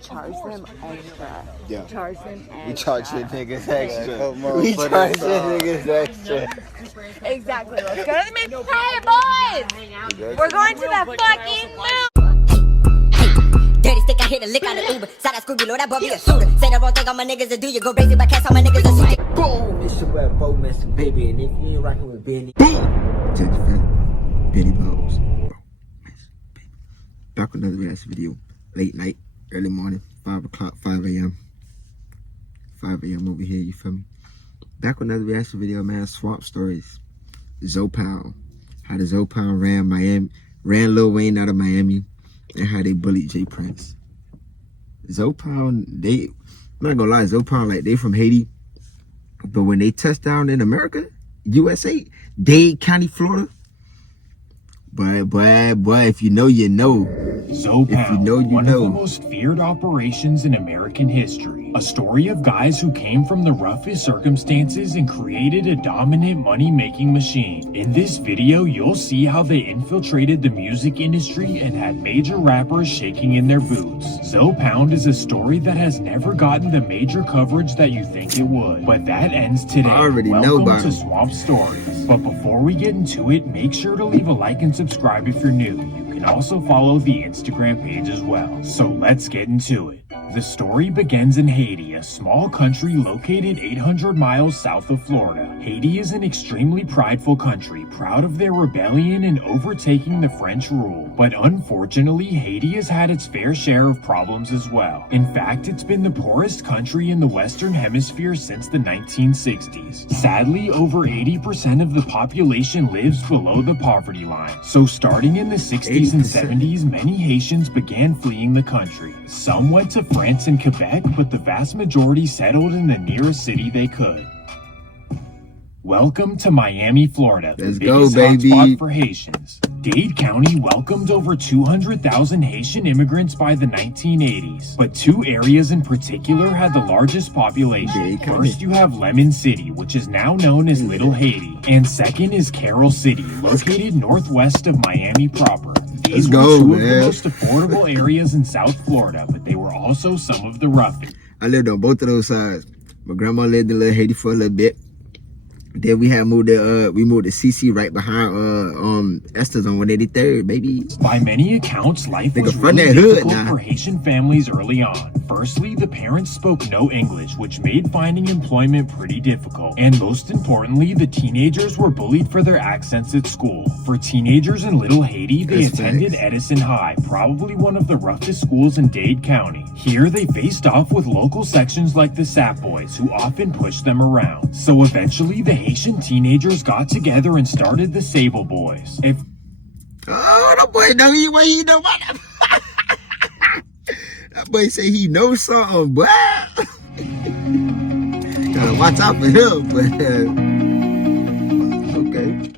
charge them extra. Yeah. Charge them extra. We charge the niggas extra. We charge the niggas extra. Exactly. Let's go to the main. Hey, boys! We're going to the fucking moon. Dirty stick, I hit a lick out of Uber. Side I Scooby, Lord, that boy be a shooter. Say the wrong thing on my niggas to do, you go crazy, but cast all my niggas a shoot. Boom! It's your boy Bo Master Baby, and if you ain't rocking with Benny, Judge Fat, Benny Balls. Back with another reaction video. Late night, early morning, 5 o'clock, 5 a.m. 5 a.m. over here, you feel me? Back with another reaction video, man. Swamp Stories. ZOE Pound. How the ZOE Pound ran Lil Wayne out of Miami, and how they bullied J Prince. ZOE Pound, I'm not gonna lie, ZOE Pound, like, they from Haiti, but when they touched down in America, USA, Dade County, Florida, boy, if you know, you know. ZOE Pound, if you know, you one know. of the most feared operations in American history. A story of guys who came from the roughest circumstances and created a dominant money-making machine. In this video, you'll see how they infiltrated the music industry and had major rappers shaking in their boots. ZOE Pound is a story that has never gotten the major coverage that you think it would. But that ends today. I already know Welcome about to it. Swamp Stories. But before we get into it, make sure to leave a like and subscribe if you're new. You can also follow the Instagram page as well. So let's get into it. The story begins in Haiti, a small country located 800 miles south of Florida. Haiti is an extremely prideful country, proud of their rebellion and overtaking the French rule. But unfortunately, Haiti has had its fair share of problems as well. In fact, it's been the poorest country in the Western Hemisphere since the 1960s. Sadly, over 80% of the population lives below the poverty line. So starting in the 60s and 70s, many Haitians began fleeing the country. Some went to France and Quebec, but the vast majority settled in the nearest city they could. Welcome to Miami, Florida, the Let's biggest go, baby. hotspot for Haitians. Dade County welcomed over 200,000 Haitian immigrants by the 1980s, but two areas in particular had the largest population. Dade County. First, you have Lemon City, which is now known as Little Haiti, and second is Carroll City, located northwest of Miami proper. These were go, two of the man. most affordable areas in South Florida, but they were also some of the roughest. I lived on both of those sides. My grandma lived in Little Haiti for a little bit. Then we moved to CC right behind Esther's on 183rd, baby. By many accounts, life Nigga was from really that hood difficult now. for Haitian families early on. Firstly, the parents spoke no English, which made finding employment pretty difficult. And most importantly, the teenagers were bullied for their accents at school. For teenagers in Little Haiti, they That's attended facts. Edison High, probably one of the roughest schools in Dade County. Here, they faced off with local sections like the Sap Boys, who often pushed them around. So eventually, the Haitian teenagers got together and started the Sable Boys. Oh, that boy know he know about that. That boy say he knows something, boy. Gotta watch out for him, but okay.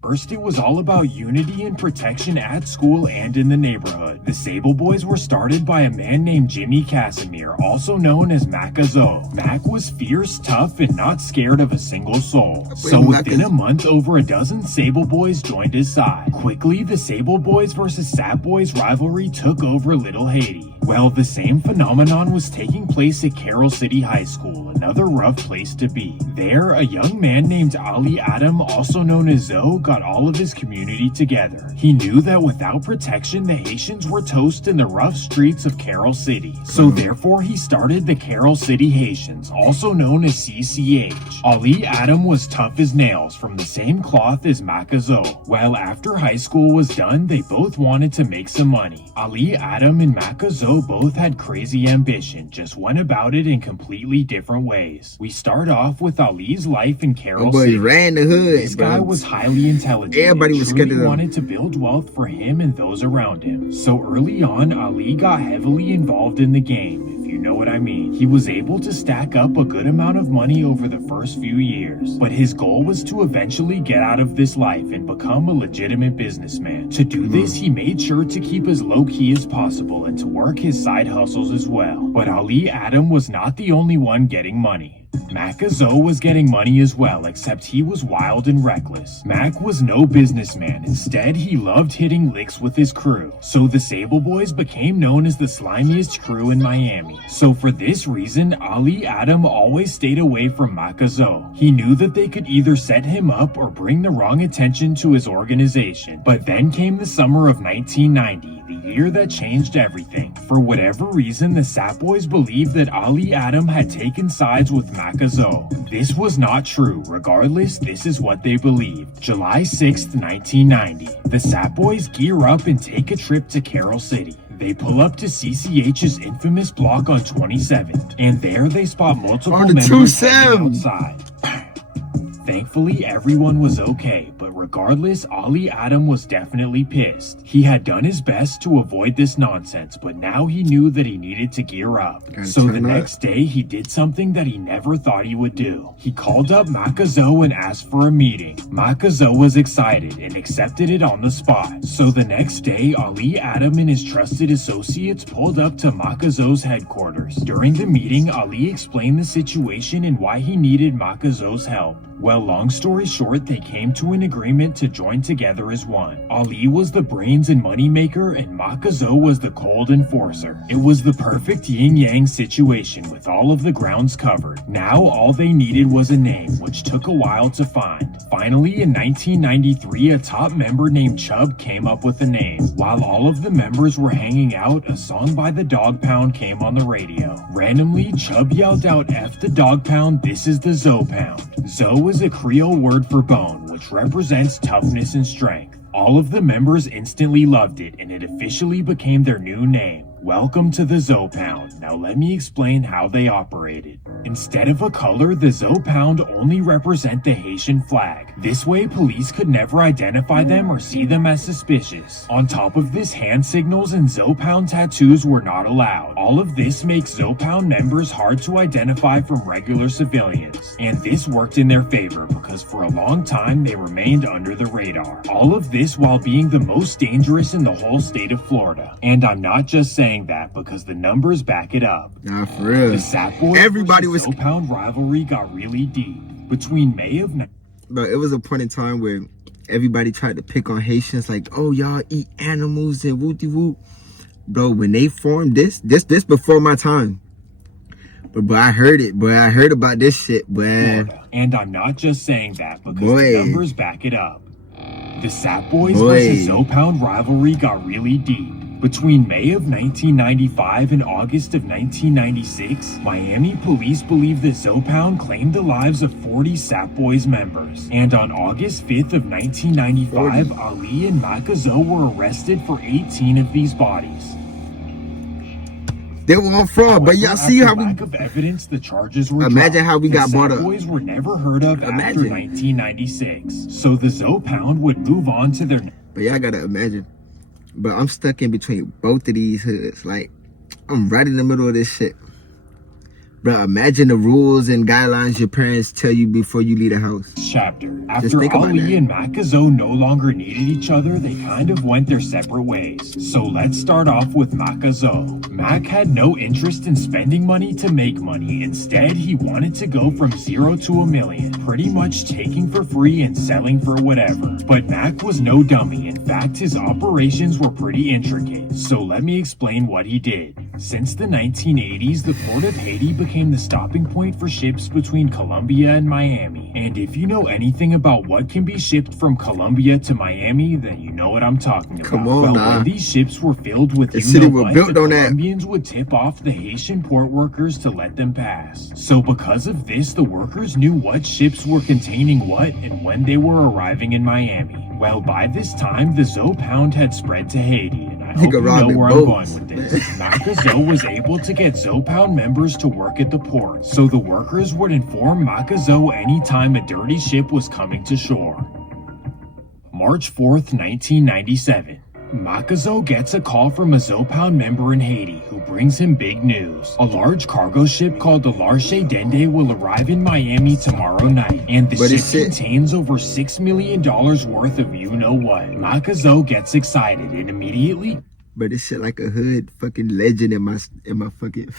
First, it was all about unity and protection at school and in the neighborhood. The Sable Boys were started by a man named Jimmy Casimir, also known as Macazo. Mac was fierce, tough, and not scared of a single soul. So within a month, over a dozen Sable Boys joined his side. Quickly, the Sable Boys versus Sap Boys rivalry took over Little Haiti. Well, the same phenomenon was taking place at Carroll City High School, another rough place to be. There, a young man named Ali Adam, also known as Zoe, got all of his community together. He knew that without protection, the Haitians were toast in the rough streets of Carroll City. So therefore, he started the Carroll City Haitians, also known as CCH. Ali Adam was tough as nails, from the same cloth as Macazo. Well, after high school was done, they both wanted to make some money. Ali Adam and Macazo both had crazy ambition, just went about it in completely different ways. We start off with Ali's life in Carroll City. Ran the hood. This guy was highly intelligent. Everybody was scared of him. Wanted to build wealth for him and those around him. So early on, Ali got heavily involved in the game, if you know what I mean. He was able to stack up a good amount of money over the first few years, but his goal was to eventually get out of this life and become a legitimate businessman. To do this, he made sure to keep as low-key as possible and to work his side hustles as well. But Ali Adam was not the only one getting money. Mac Zoe was getting money as well, except he was wild and reckless. Mac was no businessman. Instead, he loved hitting licks with his crew. So the Sable Boys became known as the slimiest crew in Miami. So for this reason, Ali Adam always stayed away from Mac Zoe. He knew that they could either set him up or bring the wrong attention to his organization. But then came the summer of 1990, the year that changed everything. For whatever reason, the Sap Boys believed that Ali Adam had taken sides with Mac Zoe. This was not true. Regardless, this is what they believed. July 6th, 1990. The Sap Boys gear up and take a trip to Carroll City. They pull up to CCH's infamous block on 27th, and there they spot multiple members hanging outside. Thankfully, everyone was okay, but regardless, Ali Adam was definitely pissed. He had done his best to avoid this nonsense, but now he knew that he needed to gear up. So the next day, he did something that he never thought he would do. He called up Mac Zoe and asked for a meeting. Mac Zoe was excited and accepted it on the spot. So the next day, Ali Adam and his trusted associates pulled up to Mac Zoe's headquarters. During the meeting, Ali explained the situation and why he needed Mac Zoe's help. Well, long story short, they came to an agreement to join together as one. Ali was the brains and moneymaker, and Mac Zoe was the cold enforcer. It was the perfect yin-yang situation with all of the grounds covered. Now, all they needed was a name, which took a while to find. Finally, in 1993, a top member named Chubb came up with a name. While all of the members were hanging out, a song by the Dog Pound came on the radio. Randomly, Chubb yelled out, "F the Dog Pound, this is the ZOE Pound." ZOE is a Creole word for bone, which represents toughness and strength. All of the members instantly loved it, and it officially became their new name. Welcome to the ZOE Pound. Now let me explain how they operated. Instead of a color, the ZOE Pound only represent the Haitian flag. This way, police could never identify them or see them as suspicious. On top of this, hand signals and ZOE Pound tattoos were not allowed. All of this makes ZOE Pound members hard to identify from regular civilians. And this worked in their favor because for a long time, they remained under the radar. All of this while being the most dangerous in the whole state of Florida. And I'm not just saying that because the numbers back it up. Nah, for real. The Sap Boys Everybody was ZOE Pound rivalry got really deep. Between May of... But it was a point in time where everybody tried to pick on Haitians like, oh, y'all eat animals and whoop-de-whoop. Bro, when they formed this before my time. But I heard it, boy. I heard about this shit, boy. And I'm not just saying that because the numbers back it up. The Sap Boys versus ZOE Pound rivalry got really deep. Between May of 1995 and August of 1996, Miami police believe the ZOE Pound claimed the lives of 40 Sap Boys members. And on August 5th of 1995, Ali and Mac Zoe were arrested for 18 of these bodies. They were on fraud, but y'all see how we... lack of evidence, the charges were Imagine dropped. how we got brought up. The Sap Boys were never heard of after 1996. So the ZOE Pound would move on to their... But y'all gotta imagine. But I'm stuck in between both of these hoods. Like, I'm right in the middle of this shit. Bro, imagine the rules and guidelines your parents tell you before you leave the house. Chapter. After Ali and Mac Zoe no longer needed each other, they kind of went their separate ways. So let's start off with Mac Zoe. Mac had no interest in spending money to make money. Instead, he wanted to go from 0 to $1 million, pretty much taking for free and selling for whatever. But Mac was no dummy. In fact, his operations were pretty intricate. So let me explain what he did. Since the 1980s, the port of Haiti became the stopping point for ships between Colombia and Miami. And if you know anything about what can be shipped from Colombia to Miami, then you know what I'm talking about. Come on, when these ships were filled with the Colombians would tip off the Haitian port workers to let them pass. So because of this, the workers knew what ships were containing what and when they were arriving in Miami. Well, by this time, the ZOE Pound had spread to Haiti. I hope you know where I'm going with this. Mac Zoe was able to get ZOE Pound members to work at the port, so the workers would inform Mac Zoe anytime a dirty ship was coming to shore. March 4th, 1997. Mac Zoe gets a call from a ZOE Pound member in Haiti who brings him big news. A large cargo ship called the L'Arche Dende will arrive in Miami tomorrow night, and the ship contains over $6 million worth of you-know-what. Mac Zoe gets excited and immediately... But this shit like a hood fucking legend in my fucking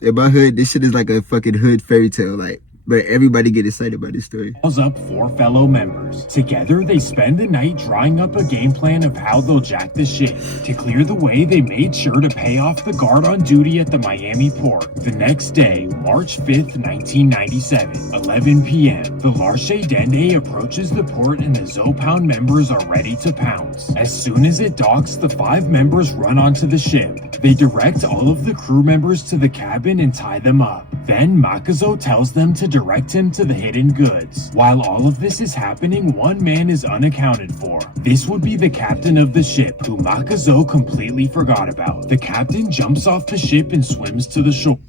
in my hood. This shit is like a fucking hood fairy tale. Like, but everybody get excited about this story. Calls up 4 fellow members. Together, they spend the night drawing up a game plan of how they'll jack the ship. To clear the way, they made sure to pay off the guard on duty at the Miami port. The next day, March 5th, 1997, 11 p.m., the Larche Dende approaches the port and the ZOE Pound members are ready to pounce. As soon as it docks, the 5 members run onto the ship. They direct all of the crew members to the cabin and tie them up. Then Makazo tells them to direct him to the hidden goods. While all of this is happening, one man is unaccounted for. This would be the captain of the ship, who Makazo completely forgot about. The captain jumps off the ship and swims to the shore.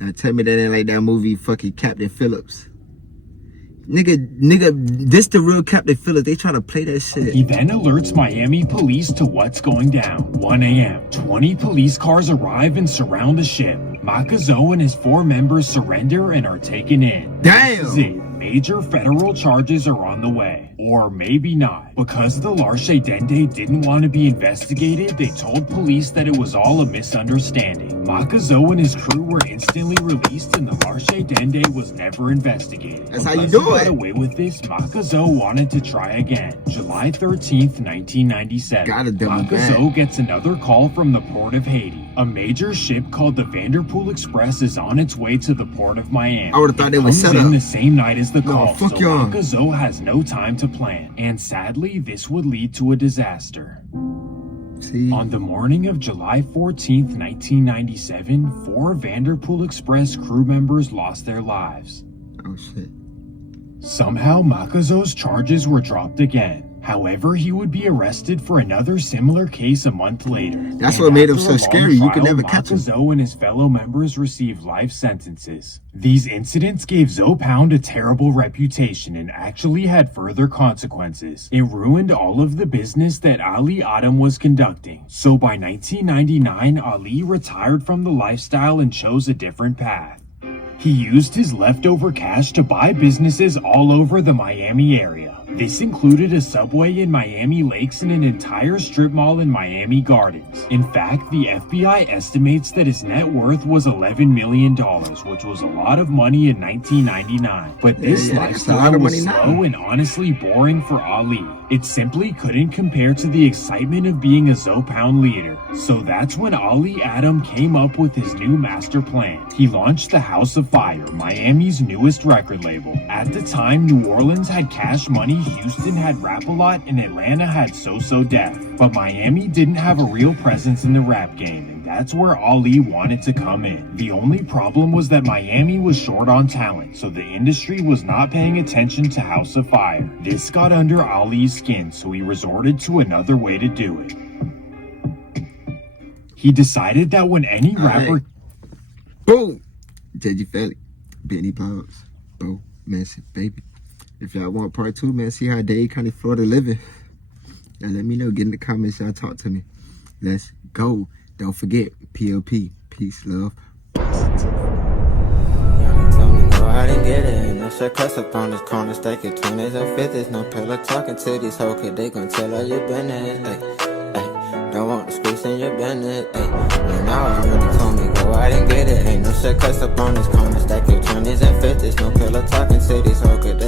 Now tell me that ain't like that movie fucking Captain Phillips. Nigga, this the real Captain Phillips. They try to play that shit. He then alerts Miami police to what's going down. 1 a.m. 20 police cars arrive and surround the ship. Makazo and his 4 members surrender and are taken in. Damn! This is it. Major federal charges are on the way. Or maybe not. Because the Larche Dende didn't want to be investigated, they told police that it was all a misunderstanding. Makazo and his crew were instantly released and the Larche Dende was never investigated. That's how you Because do he got it. away with this, Makazo wanted to try again. July 13th, 1997. Gotta double Makazo back. gets another call from the port of Haiti. A major ship called the Vanderpool Express is on its way to the port of Miami. I would've thought It they was comes set in up. the same night as the No, call, fuck so y'all. Makazo has no time to plan. And sadly, this would lead to a disaster. See? On the morning of July 14th, 1997, 4 Vanderpool Express crew members lost their lives. Oh shit. Somehow, Makazo's charges were dropped again. However, he would be arrested for another similar case a month later. That's And what made him after so a long scary. You could trial, never catch him. Makazo and his fellow members received life sentences. These incidents gave ZOE Pound a terrible reputation and actually had further consequences. It ruined all of the business that Ali Adam was conducting. So by 1999, Ali retired from the lifestyle and chose a different path. He used his leftover cash to buy businesses all over the Miami area. This included a Subway in Miami Lakes and an entire strip mall in Miami Gardens. In fact, the FBI estimates that his net worth was $11 million, which was a lot of money in 1999. But this Yeah, it's a lot lifestyle of was money now. slow and honestly boring for Ali. It simply couldn't compare to the excitement of being a ZOE Pound leader. So that's when Ali Adam came up with his new master plan. He launched the House of Fire, Miami's newest record label. At the time, New Orleans had Cash Money, Houston had Rap-A-Lot, and Atlanta had So-So Def. But Miami didn't have a real presence in the rap game, and that's where Ali wanted to come in. The only problem was that Miami was short on talent, so the industry was not paying attention to House of Fire. This got under Ali's skin, so he resorted to another way to do it. He decided that when any rapper... Boom! JG Felly, Benny Bobs, Bo, Massive, baby. If y'all want part 2, man, see how Dade County, Florida living. Now let me know, get in the comments, y'all talk to me. Let's go. Don't forget, POP, peace, love. Told me go out and get it. Ain't no shit cuss up on this corner, stack it 20s or 50s. No pillow talking to these hoes, cause they gon' tell all your business. Don't want to squeeze in your business. When I was really told me go out and get it. Ain't no shit cuss up on this corner, stack it 20s and 50s. No pillow talking to these hoes, cause